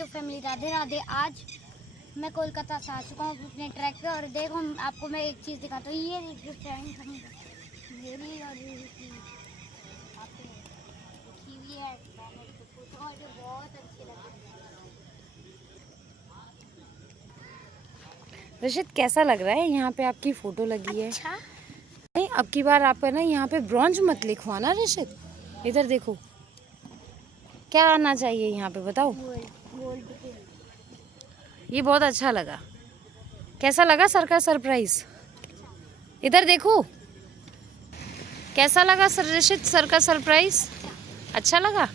YouTube family, Radhe Radhe. आज मैं कोलकाता से आ चुका हूँ अपने ट्रैक पे और देखो आपको मैं एक चीज़ दिखाता हूँ। ये देखिए फ्रेंड्स, हम मेरी और रूही की आपने देखी हुई है, मैंने इसको फोटो और जो बहुत अच्छी लगी। रशिद, कैसा लग रहा है? यहाँ पे आपकी फोटो लगी है। अच्छा, नहीं, अब की बार आप है ना यहाँ पे ब्रॉन्ज मत लिखवाना रशिद। इधर देखो, क्या आना चाहिए यहाँ पे बताओ। गोल्ड के। ये बहुत अच्छा लगा। कैसा लगा सर का सरप्राइज? इधर देखो, कैसा लगा सर रशिद सर का सरप्राइज? अच्छा लगा।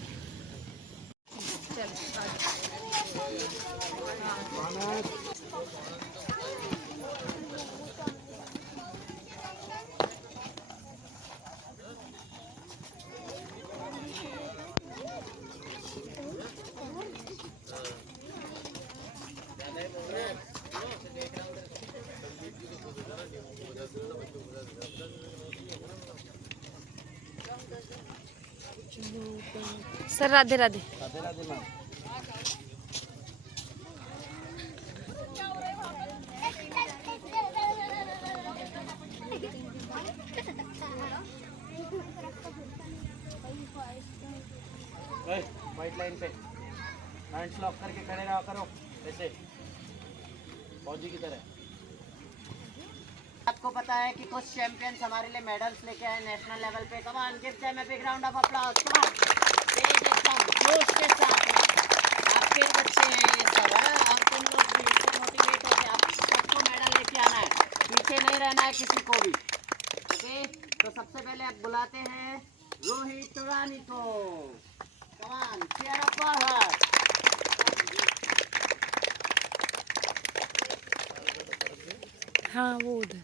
Sir Radhe Radhe. Radhe Radhe ma'am. White line पे हैंड्स लॉक करके खड़े रहा करो, ऐसे फौजी की तरह। आपको पता है कि कुछ चैंपियंस हमारे लिए मेडल्स लेके आए नेशनल लेवल पे। Come on, give them a big round of applause. Come on, तेज एकदम जोश के साथ। आपके बच्चे हैं ये सब, है और तुम लोग भी इससे मोटिवेट होकर आप सबको मेडल लेके आना है, पीछे नहीं रहना है किसी को भी। ओके, तो सबसे पहले आप बुलाते हैं रोहित तुरानी को। Come on, cheer up for her. हाँ, वो उधर।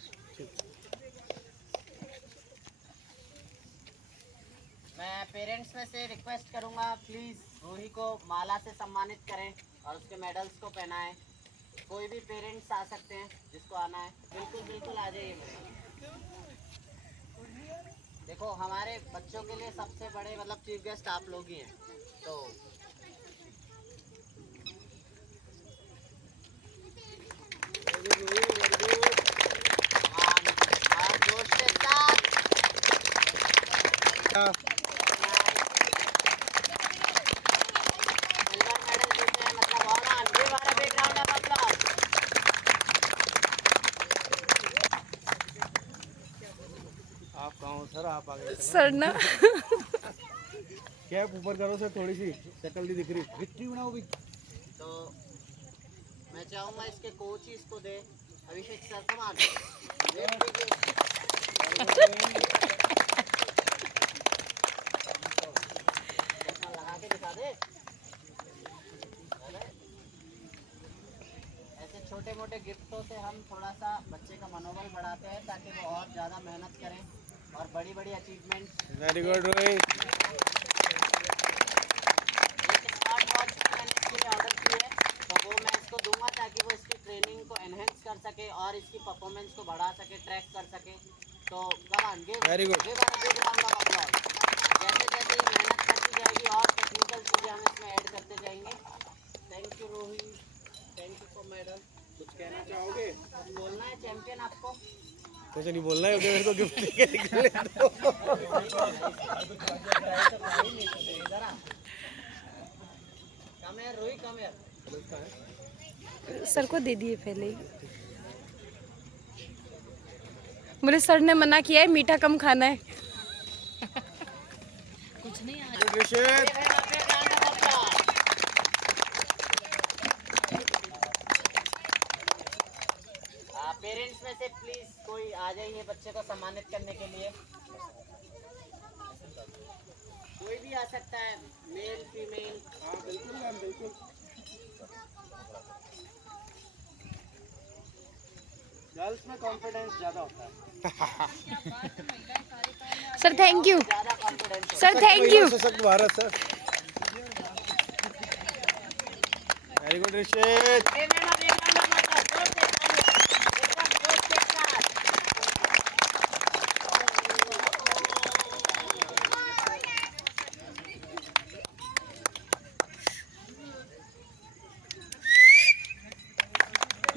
मैं पेरेंट्स में से रिक्वेस्ट करूंगा, प्लीज़ रूही को माला से सम्मानित करें और उसके मेडल्स को पहनाएं। कोई भी पेरेंट्स आ सकते हैं जिसको आना है, बिल्कुल बिल्कुल आ जाइए। देखो, हमारे बच्चों के लिए सबसे बड़े मतलब चीफ गेस्ट आप लोग ही हैं, तो और जोश के साथ सिल्वर मेडल जीते हैं, मतलब on on. Give a big round of applause. आप कहाँ हो सर? आप आगे सर ना कैप ऊपर करो सर, थोड़ी सी शक्ल नहीं दिख रही। विक्ट्री बनाओ भी। तो मैं चाहूंगा इसके कोच ही इसको दे। अभिषेक सर, कम ऑन, लगा के दिखा दे। ऐसे छोटे मोटे गिफ्टों से हम थोड़ा सा बच्चे का मनोबल बढ़ाते हैं ताकि वो और ज़्यादा मेहनत करें और बड़ी बड़ी अचीवमेंट्स। Very good Rohit. एक स्मार्ट वॉच मैंने इसके लिए ऑर्डर की है, तो वो मैं इसको दूंगा ताकि वो इसकी ट्रेनिंग को एनहेंस कर सके और इसकी परफॉर्मेंस को बढ़ा सके, ट्रैक कर सके। तो कम on, give Very good. Give a big round of applause. जैसे जैसे ये मेहनत करती जाएगी और टेक्निकल चीज़ें हम इसमें ऐड करते जाएंगे। Thank you Rohit, thank you for medal. कुछ कहना चाहोगे? कुछ बोलना है चैंपियन आपको? कुछ नहीं बोलना है, मेरे को गिफ्ट लेके निकले दो। कम है रोहित, कम है। सर को दे दिए पहले ही। बोले सर ने मना किया है, मीठा कम खाना है। कुछ नहीं आ ऋषित, पेरेंट्स में से प्लीज कोई आ जाइए बच्चे को सम्मानित करने के लिए। कोई भी आ सकता है, मेल फीमेल। हाँ बिल्कुल मैम, बिल्कुल। गर्ल्स में कॉन्फिडेंस ज़्यादा होता है। Sir thank you. ज्यादा कॉन्फिडेंस। Sir thank you. सशक्त Bharat sir. Very good Rishit.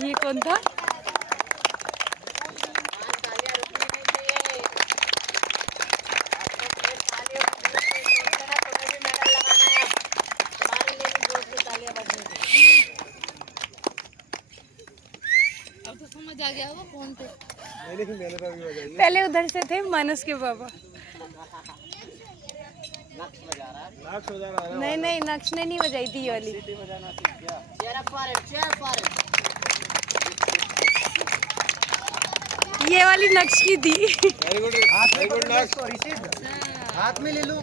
ये कौन था? तालियां रुकनी नहीं चाहिए। आपको फिर तालियां सोचते ना, तुम्हें भी मेडल लगाना है। तुम्हारे लिए भी जोर से तालियां बजनी चाहिए। अब तो समझ आ गया होगा कौन थे। मैंने भी मैंने तो अभी बजाई है। पहले उधर से थे मानस के पापा। नक्श बजा रहा है। नाक हो जा रहा है। नहीं नहीं, नक्श ने नहीं बजाई थी ये वाली। सीटी बजाना सीख गया। Cheer up for him, cheer for him. ये वाली नक्श की थी। वेरी गुड, वेरी गुड नाक। हाथ में ले लो।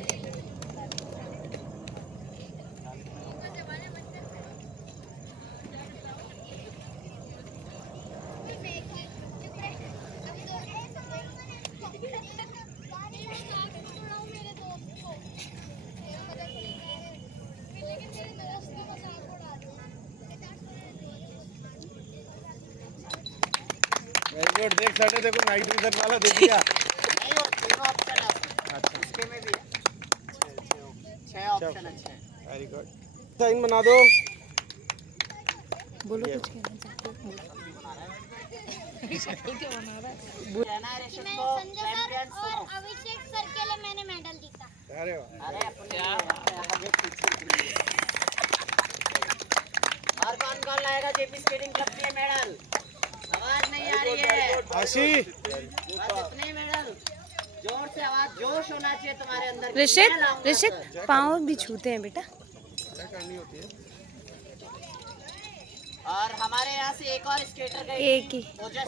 वेरी गुड, देख साइड देखो, नाइट विजन वाला देख लिया। नहीं हो, तीनों ऑप्शन है। अच्छा, इसके में भी है। 6 ऑप्शन अच्छे हैं। Very good. साइन बना दो। बोलो कुछ कहना चाहते हो? कहना है ऋषभ मैं को संजय सर चैंपियंस और हो। अभिषेक सर के लिए मैंने मेडल जीता। अरे वाह, अरे अपने आगे पीछे के लिए। और कौन लाएगा जेपी स्केटिंग क्लब के मेडल? आवाज नहीं आ रही है। आशी बस इतने मेडल। जोर से आवाज, जोश होना चाहिए तुम्हारे अंदर। ऋषित, मैं लाऊंगा ऋषित सर। पाँव भी छूते हैं बेटा। क्या करनी होती है? और हमारे यहाँ से एक और स्केटर गए एक ही।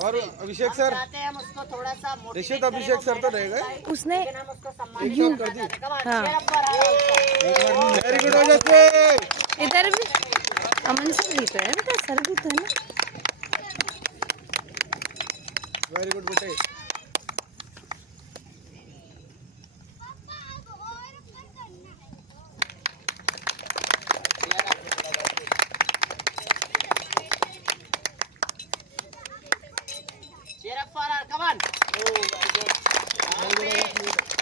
और अभिषेक सर, चाहते हैं हम उसको थोड़ा सा motivate ऋषित करें, अभिषेक वो सर तो medal रह गए। जिताए, उसने लेकिन हम उसको सम्मानित एक शॉट करना कर दी। चाहते हैं। Come on, हाँ। cheer up for her also. Very good हो जाते। इधर भी अमन सर भी तो है बेटा, सर भी तो है ना। वेरी गुड बेटे। Cheer up for her. Come on.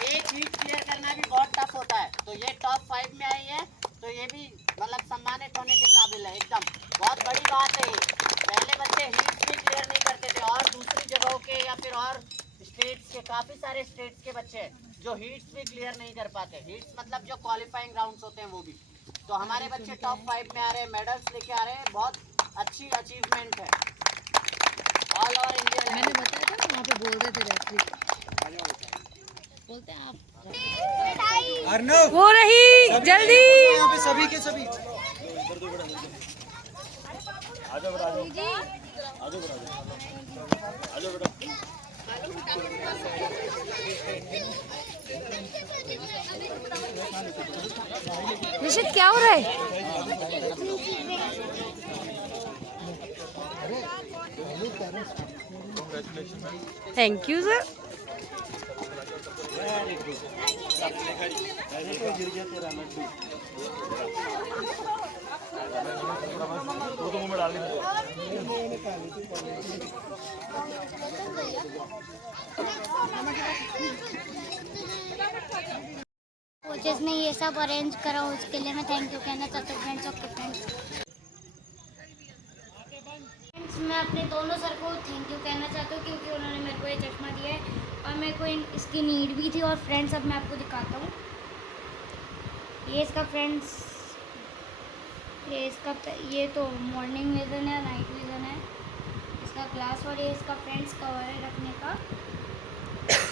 एक हीट क्लियर करना भी बहुत टफ होता है, तो ये टॉप 5 में आई है, तो ये भी मतलब सम्मानित होने के काबिल है। एकदम बहुत बड़ी बात है ये। पहले बच्चे हीट्स भी क्लियर नहीं करते थे, और दूसरी जगहों के या फिर और स्टेट्स के, काफी सारे स्टेट्स के बच्चे जो हीट्स भी क्लियर नहीं कर पाते। हीट्स मतलब जो क्वालिफाइंग राउंड्स होते हैं वो भी। तो हमारे बच्चे टॉप 5 में आ रहे हैं, मेडल्स लेके आ रहे हैं, बहुत अच्छी अचीवमेंट है। ऑल ओवर इंडिया मैंने बताया था ना, वहाँ पे बोल रहे थे रेफरी, बोलते हैं आप अर्नव, वो रही जल्दी। यहाँ पे सभी के सभी। ऋषित क्या हो रहा है? Thank you sir. कोचेस ने ये सब अरेंज करा, उसके लिए मैं थैंक यू कहना चाहता हूँ फ्रेंड्स। ओके फ्रेंड्स, मैं अपने दोनों सर को थैंक यू कहना चाहता हूँ, क्योंकि उन्होंने मेरे को ये चश्मा दिया है और मेरे को इसकी नीड भी थी। और फ्रेंड्स अब मैं आपको दिखाता हूँ, ये इसका फ्रेंड्स, ये तो मॉर्निंग विजन है, नाइट विजन है इसका ग्लास, और ये इसका फ्रेंड्स कवर है रखने का।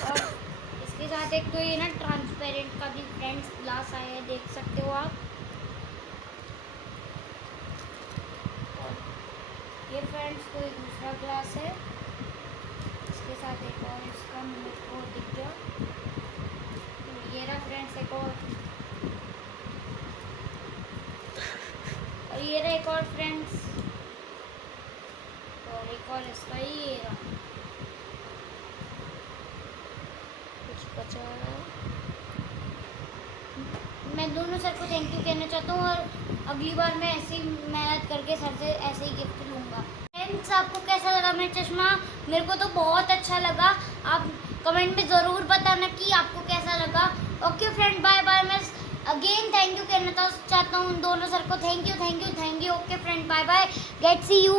और इसके साथ एक तो ये ना ट्रांसपेरेंट का भी फ्रेंड्स ग्लास आया है, देख सकते हो आप। ये फ्रेंड्स कोई दूसरा ग्लास है, इसके साथ एक और इसका मुझे को दिख गया। तो ये रहा फ्रेंड्स एक और ये रहा एक और फ्रेंड्स, और एक और इसका ये रहा कुछ बचा है। मैं दोनों सर को थैंक यू कहना चाहता हूँ, और अगली बार मैं ऐसे ही मेहनत करके सर से ऐसे ही गिफ्ट लूँगा। फ्रेंड्स, आपको कैसा लगा मेरा चश्मा? मेरे को तो बहुत अच्छा लगा। आप कमेंट में ज़रूर बताना कि आपको कैसा लगा। Okay friend, bye bye. मैं अगेन थैंक यू कहना चाहता हूँ दोनों सर को। Thank you. Okay friend, bye bye, get see you.